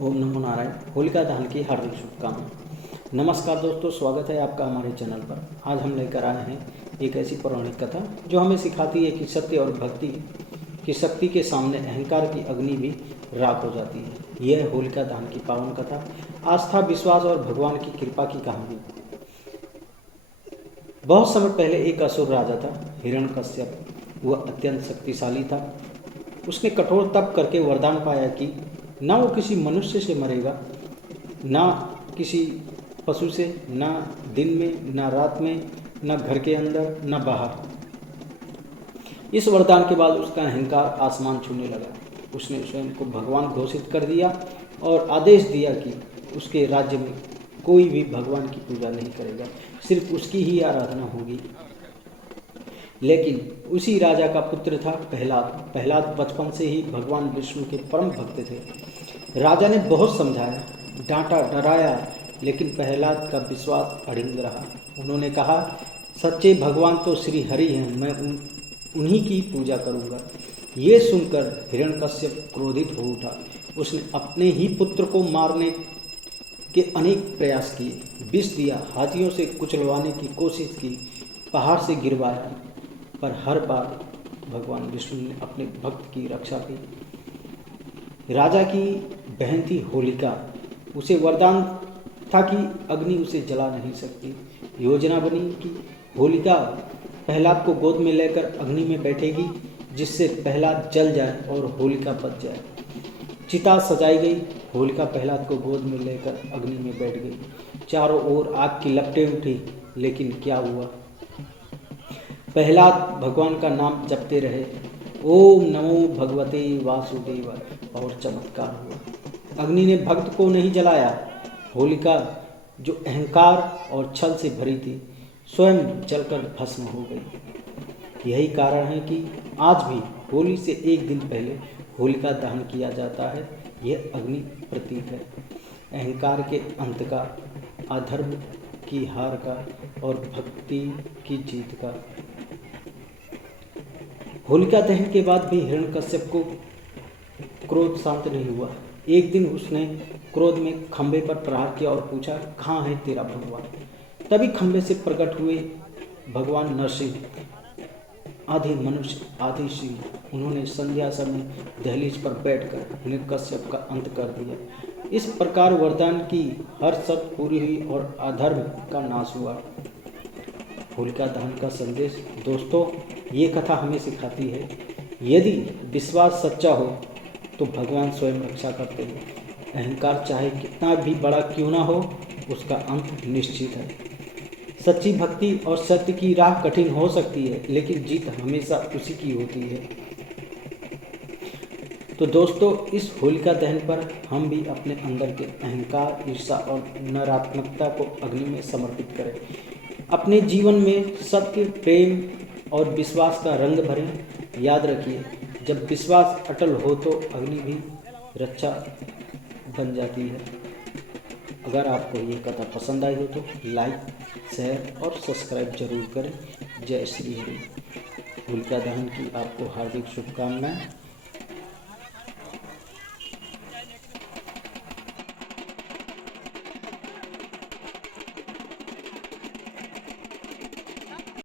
ओम नमो नारायण। होलिका दहन की हार्दिक शुभकामनाएं। नमस्कार दोस्तों, स्वागत है आपका हमारे चैनल पर। आज हम लेकर आए हैं एक ऐसी पौराणिक कथा जो हमें सिखाती है कि सत्य और भक्ति की शक्ति के सामने अहंकार की अग्नि भी राख हो जाती है। यह है होलिका दहन की पावन कथा, आस्था, विश्वास और भगवान की कृपा की कहानी। बहुत समय पहले एक असुर राजा था, हिरण्यकश्यप। वह अत्यंत शक्तिशाली था। उसने कठोर तप करके वरदान पाया कि ना वो किसी मनुष्य से मरेगा, ना किसी पशु से, ना दिन में, ना रात में, ना घर के अंदर, ना बाहर। इस वरदान के बाद उसका अहंकार आसमान छूने लगा। उसने स्वयं को भगवान घोषित कर दिया और आदेश दिया कि उसके राज्य में कोई भी भगवान की पूजा नहीं करेगा, सिर्फ उसकी ही आराधना होगी। लेकिन उसी राजा का पुत्र था प्रहलाद। प्रहलाद बचपन से ही भगवान विष्णु के परम भक्त थे। राजा ने बहुत समझाया, डांटा, डराया, लेकिन प्रहलाद का विश्वास अड़िग रहा। उन्होंने कहा, सच्चे भगवान तो श्री हरि हैं, मैं उन्हीं की पूजा करूंगा। ये सुनकर हिरण्यकश्यप क्रोधित हो उठा। उसने अपने ही पुत्र को मारने के अनेक प्रयास किए, विष दिया, हाथियों से कुचलवाने की कोशिश की, पहाड़ से गिरवाया, पर हर बार भगवान विष्णु ने अपने भक्त की रक्षा की। राजा की बहन थी होलिका। उसे वरदान था कि अग्नि उसे जला नहीं सकती। योजना बनी कि होलिका प्रहलाद को गोद में लेकर अग्नि में बैठेगी, जिससे प्रहलाद जल जाए और होलिका बच जाए। चिता सजाई गई। होलिका प्रहलाद को गोद में लेकर अग्नि में बैठ गई। चारों ओर आग की लपटें उठी, लेकिन क्या हुआ? प्रहलाद भगवान का नाम जपते रहे, ओम नमो भगवते वासुदेव, और चमत्कार हुआ। अग्नि ने भक्त को नहीं जलाया। होलिका, जो अहंकार और छल से भरी थी, स्वयं जलकर भस्म हो गई। यही कारण है कि आज भी होली से एक दिन पहले होलिका दहन किया जाता है। यह अग्नि प्रतीक है, अहंकार के अंत का, अधर्म की हार का और भक्ति की जीत का। होलिका दहन के बाद भी हिरण्यकश्यप को क्रोध शांत नहीं हुआ। एक दिन उसने क्रोध में खंभे पर प्रहार किया और पूछा, कहाँ है तेरा भगवान? तभी खंभे से प्रकट हुए भगवान नरसिंह, आधे मनुष्य आधे सिंह। उन्होंने संध्या समय दहलीज पर बैठकर हिरण्यकश्यप का अंत कर दिया। इस प्रकार वरदान की हर शर्त पूरी हुई और अधर्म का नाश हुआ। होलिका दहन का संदेश। दोस्तों, ये कथा हमें सिखाती है, यदि विश्वास सच्चा हो तो भगवान स्वयं रक्षा करते हैं। अहंकार चाहे कितना भी बड़ा क्यों ना हो, उसका अंत निश्चित है। सच्ची भक्ति और सत्य की राह कठिन हो सकती है, लेकिन जीत हमेशा उसी की होती है। तो दोस्तों, इस होलिका दहन पर हम भी अपने अंदर के अहंकार, ईर्ष्या और नकारात्मकता को अग्नि में समर्पित करें। अपने जीवन में सत्य, प्रेम और विश्वास का रंग भरें। याद रखिए, जब विश्वास अटल हो तो अग्नि भी रक्षा बन जाती है। अगर आपको ये कथा पसंद आई हो तो लाइक, शेयर और सब्सक्राइब जरूर करें। जय श्री हरि। होलिका दहन की आपको हार्दिक शुभकामनाएं।